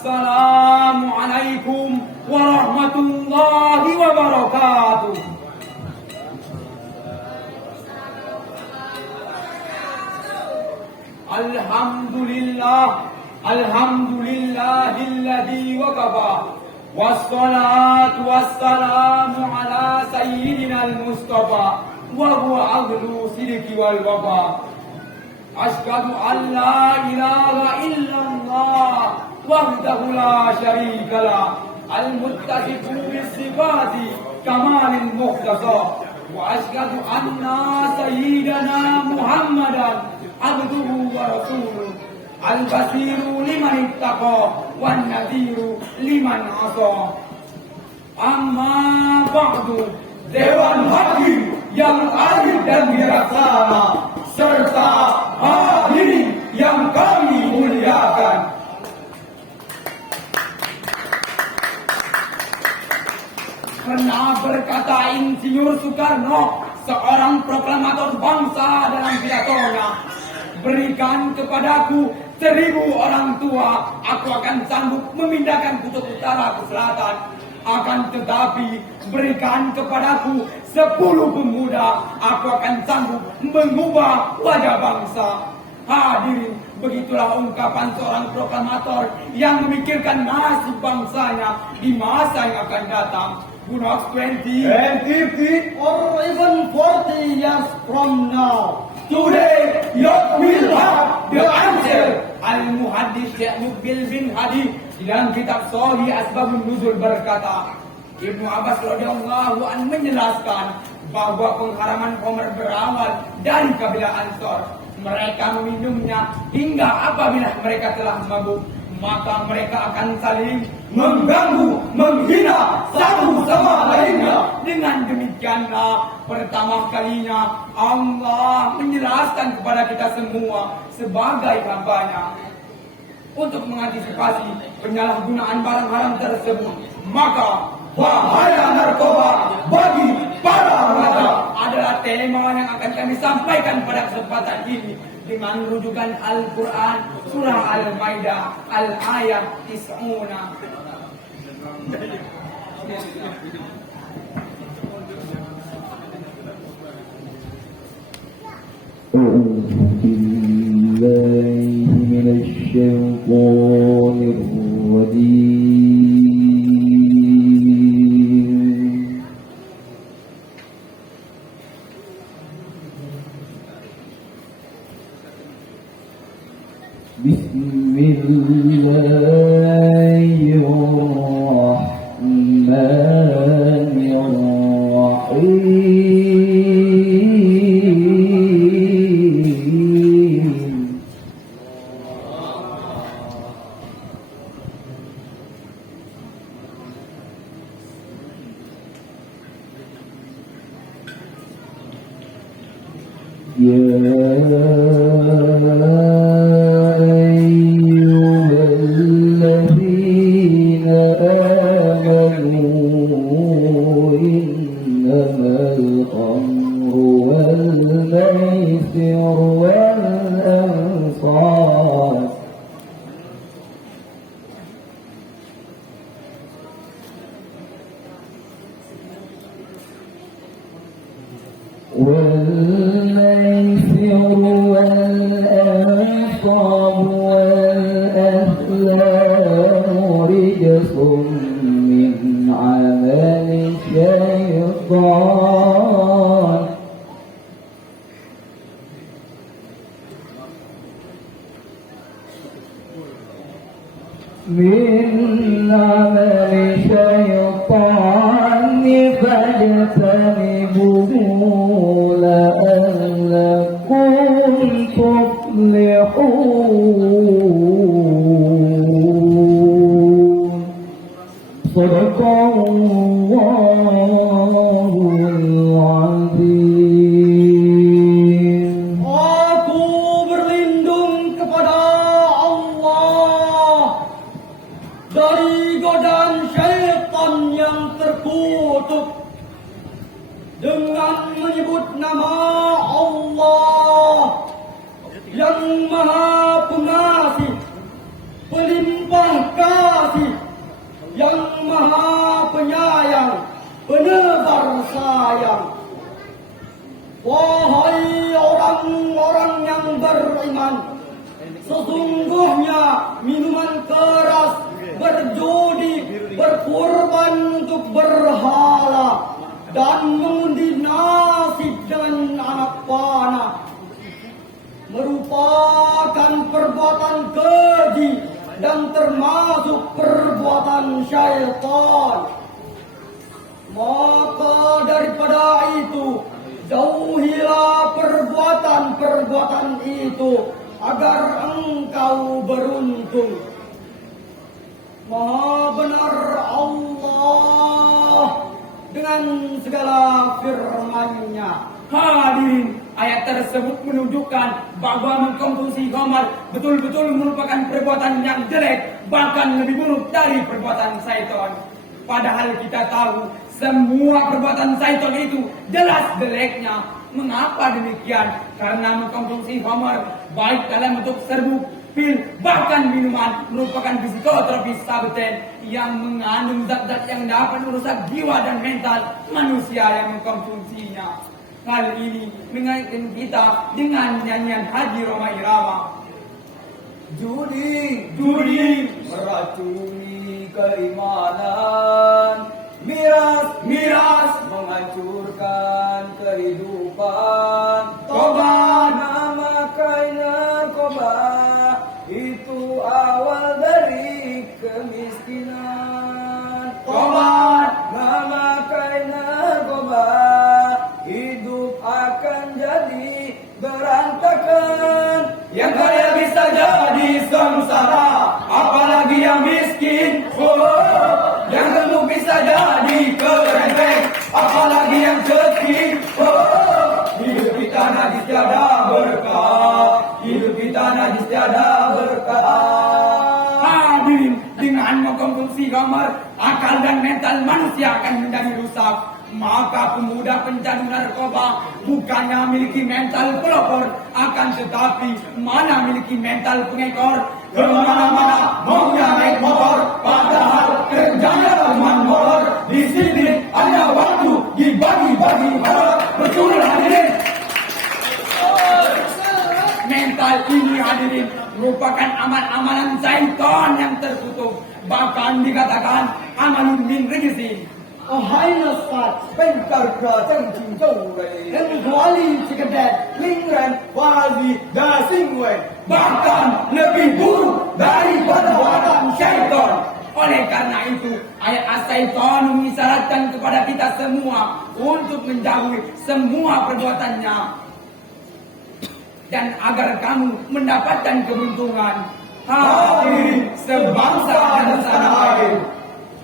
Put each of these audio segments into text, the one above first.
Assalamualaikum warahmatullahi wabarakatuh. Alhamdulillahilladzi waqafa. Wassalatu wassalamu ala sayyidinal Mustafa wa huwa adlu sidqi wal wafa. Asyhadu an la ilaha illallah wahdahu la syarika lah al-muttasifu bis-sifati kamalil mukhtasar. Wa asyhadu anna sayyidana Muhammadan abduhu wa rasuluh al-basiru liman ittaqa wan nadhiru liman asa. Amma ba'du, Dewan Hakim yang adil dan bijaksana serta hadirin yang kami muliakan. Pernah berkata Insinyur Soekarno, seorang proklamator bangsa dalam pidatonya, berikan kepadaku 1000 orang tua, aku akan sanggup memindahkan kutub utara ke selatan. Akan tetapi berikan kepadaku 10 pemuda, aku akan sanggup mengubah wajah bangsa. Hadirin, begitulah ungkapan seorang proklamator yang memikirkan nasib bangsanya di masa yang akan datang. Who knows 20, 50, or even 40 years from now. Today, you will have the answer. Al-Muhaddis Syekh Muqbil bin Hadi di dalam kitab Sahih Asbabun Nuzul berkata, Ibnu Abbas radhiyallahu anhu menjelaskan bahwa pengharaman khamr berawal dari kabilah Ansor. Mereka meminumnya hingga apabila mereka telah mabuk, maka mereka akan saling mengganggu, menghina satu sama lainnya. Dengan demikianlah pertama kalinya Allah menjelaskan kepada kita semua sebagai hamba-Nya untuk mengantisipasi penyalahgunaan barang haram tersebut. Maka bahaya narkoba bagi para remaja adalah tema yang akan kami sampaikan pada kesempatan ini dengan rujukan Al-Quran surah Al-Maidah al-ayat 90. أعوذ بالله من الشيطان الرجيم. بسم الله الرحمن الرحيم. والميسر والأنصاب والأزلام رجس من عمل الشيطان فاجتنبوه لعلكم تفلحون. صدق الله العظيم. Aku berlindung kepada Allah dari godaan syaitan yang terkutuk dengan menyebut nama Allah yang Maha Pengasih, Pelimpah Kasih, Maha Penyayang, penebar sayang. Wahai orang-orang yang beriman, sesungguhnya minuman keras, berjudi, berkorban untuk berhala, dan mengundi nasib dengan anak panah merupakan perbuatan keji dan termasuk perbuatan syaitan. Maka daripada itu, jauhilah perbuatan-perbuatan itu agar engkau beruntung. Maha benar Allah dengan segala firman-Nya. Hadirin, ayat tersebut menunjukkan bahwa mengkonsumsi khamar betul-betul merupakan perbuatan yang jelek, bahkan lebih buruk dari perbuatan syaitan. Padahal kita tahu semua perbuatan syaitan itu jelas jeleknya. Mengapa demikian? Karena mengkonsumsi khamar baik dalam bentuk serbuk, pil, bahkan minuman merupakan psikotropis sabetan yang mengandung zat-zat yang dapat merusak jiwa dan mental manusia yang mengkonsumsinya. Hal ini mengaitkan kita dengan nyanyian Haji Roma Irama. Judi Judi meracuni keimanan, miras menghancurkan kehidupan. Tobat. Memakai narkoba itu awal dari kemiskinan. Tobat. Memakai narkoba hidup akan jadi berantakan. Yang kaya bisa jadi sengsara, apalagi yang miskin. Yang gemuk bisa jadi kerempeng, apalagi yang kecil. Hidup kita najis tiada berkah, hidup kita najis tiada berkah. Hadirin, dengan mengkonsumsi khamar, akal dan mental manusia akan menjadi rusak. Maka pemuda pencandu narkoba bukannya memiliki mental pelopor, akan tetapi mana memiliki mental pengekor. Kemana-mana maunya naik motor, padahal kerjanya cuma motor. Di sini hanya waktu dibagi-bagi harap. Betul hadirin. Mental ini hadirin merupakan amal-amalan syaitan yang tertutup. Bahkan dikatakan amalun min rijsin. ให้นัสสัตว์เป็นการกระจังจิงเจ้าเลยนั่นหัวลีจิกระแดดลิงแรนวาลีดาซิงเว bahkan lebih buruk dari perbuatan syaitan. Oleh karena itu, ayat syaitan mengisyaratkan kepada kita semua untuk menjauhi semua perbuatannya dan agar kamu mendapatkan keberuntungan. Hadirin sebangsa dan setanah air.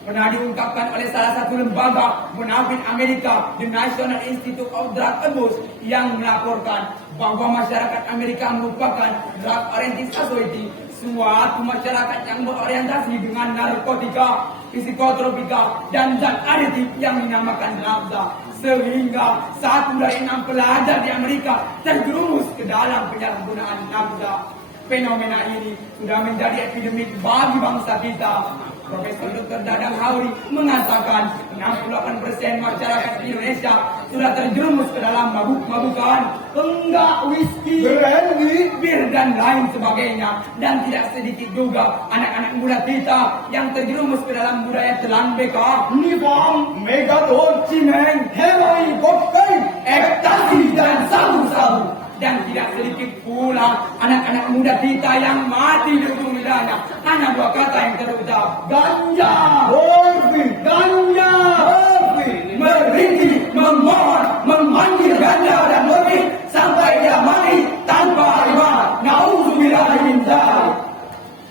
Pernah diungkapkan oleh salah satu lembaga munafik Amerika, The National Institute of Drug Abuse, yang melaporkan bahwa masyarakat Amerika merupakan drug oriented society, suatu masyarakat yang berorientasi dengan narkotika, psikotropika, dan zat aditif yang dinamakan nafsa. Sehingga 1 dari 6 pelajar di Amerika terjerumus ke dalam penyalahgunaan nafsa. Fenomena ini sudah menjadi epidemik bagi bangsa kita. Profesor Dr. Dadang Hauri mengatakan 68% masyarakat Indonesia sudah terjerumus ke dalam mabuk-mabukan, enggak whisky, brandy, bir dan lain sebagainya. Dan tidak sedikit juga anak-anak muda kita yang terjerumus ke dalam budaya telan beka, nifam, megadon, cimeng, heroin, kokain, ekstasi dan sabu-sabu. Dan tidak sedikit pula anak-anak muda kita yang mati di ujung lidahnya hanya 2 kata yang terucap: ganja, morfin, ganja, morfin, merintih, memohon, memanggil ganja dan morfin sampai dia mati tanpa iman. Nauzubillah min dzalik.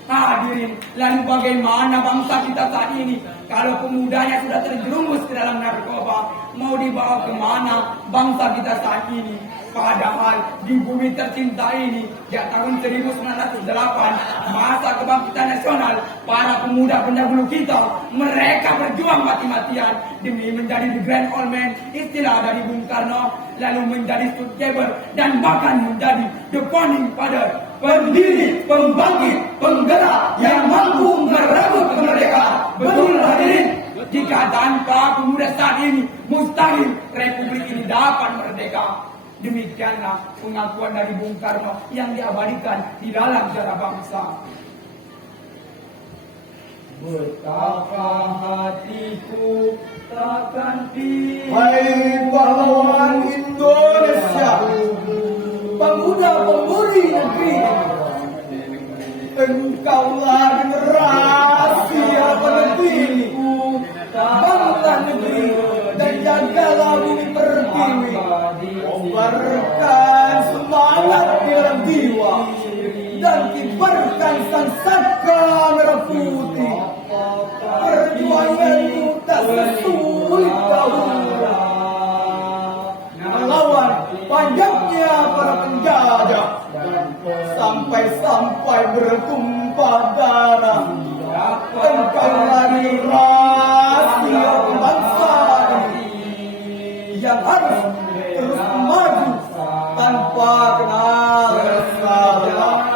Hadirin, lalu bagaimana bangsa kita saat ini? Kalau pemudanya sudah terjerumus ke dalam narkoba, mau dibawa kemana bangsa kita saat ini? Padahal di bumi tercinta ini, sejak tahun 1908, masa kebangkitan nasional, para pemuda pendahulu kita, mereka berjuang mati-matian demi menjadi the grand old man, istilah dari Bung Karno, lalu menjadi Studebaker, dan bahkan menjadi the founding father, pendiri, pembangkit, penggerak yang mampu merebut kemerdekaan. Betul hadirin? Jika tanpa pemuda saat ini, mustahil republik ini dapat merdeka. Demikianlah pengakuan dari Bung Karno yang diabadikan di dalam sejarah bangsa. Betapa hatiku takkan Hai pahlawan Indonesia, pemuda-pemudi negeri, engkaulah generasi apa negeri, bangsa negeri, dan jagalah bumi pertiwi. Kobarkan semangat di dalam jiwa dan kibarkan sang saka merah putih. Perjuanganmu tak sesulit dahulu melawan panjangnya para penjajah sampai bertumpah darah. Engkaulah generasi bangsa ini yang harus terus maju tanpa kenal salah.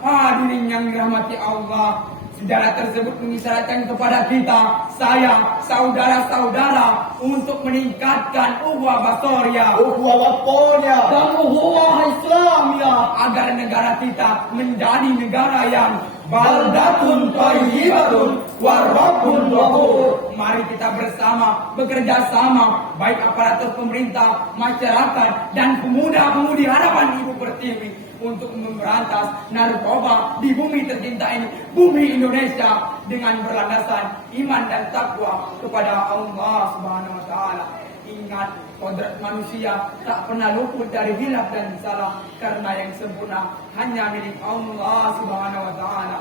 Hadirin yang dirahmati Allah, sejarah tersebut mengisyaratkan kepada kita, saya, saudara-saudara, untuk meningkatkan ukhuwah basoriyah, Ukhuwah waponya dan ukhuwah Islamiyah, agar negara kita menjadi negara yang baldatun thayyibatun warabbun ghafur. Mari kita bersama bekerja sama, baik aparatur pemerintah, masyarakat, dan pemuda-pemudi harapan Ibu Pertiwi, untuk memberantas narkoba di bumi tercinta ini, bumi Indonesia, dengan berlandasan iman dan takwa kepada Allah Subhanahu wa taala. Ingat, kodrat manusia tak pernah luput dari hilaf dan salah, karena yang sempurna hanya milik Allah Subhanahu wa taala.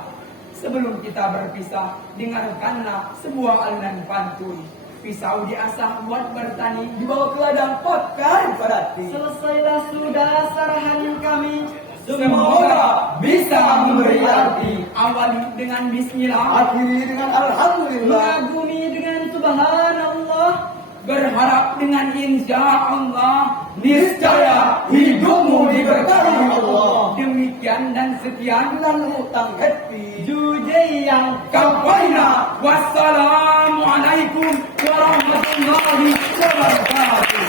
Sebelum kita berpisah, dengarkanlah sebuah alunan pantun. Pisau diasah buat bertani, dibawa ke ladang pakai berarti. Selesailah sudah sarahan kami, semoga bisa memberi arti. Awali dengan bismillah, Akhiri dengan alhamdulillah, mengagumi dengan subhanallah, berharap dengan insya Allah, niscaya hidupmu diberkahi Allah. Demikian dan sekian, dengan hutang happy. jujai yang kafaina. Wassalamualaikum warahmatullahi wabarakatuh.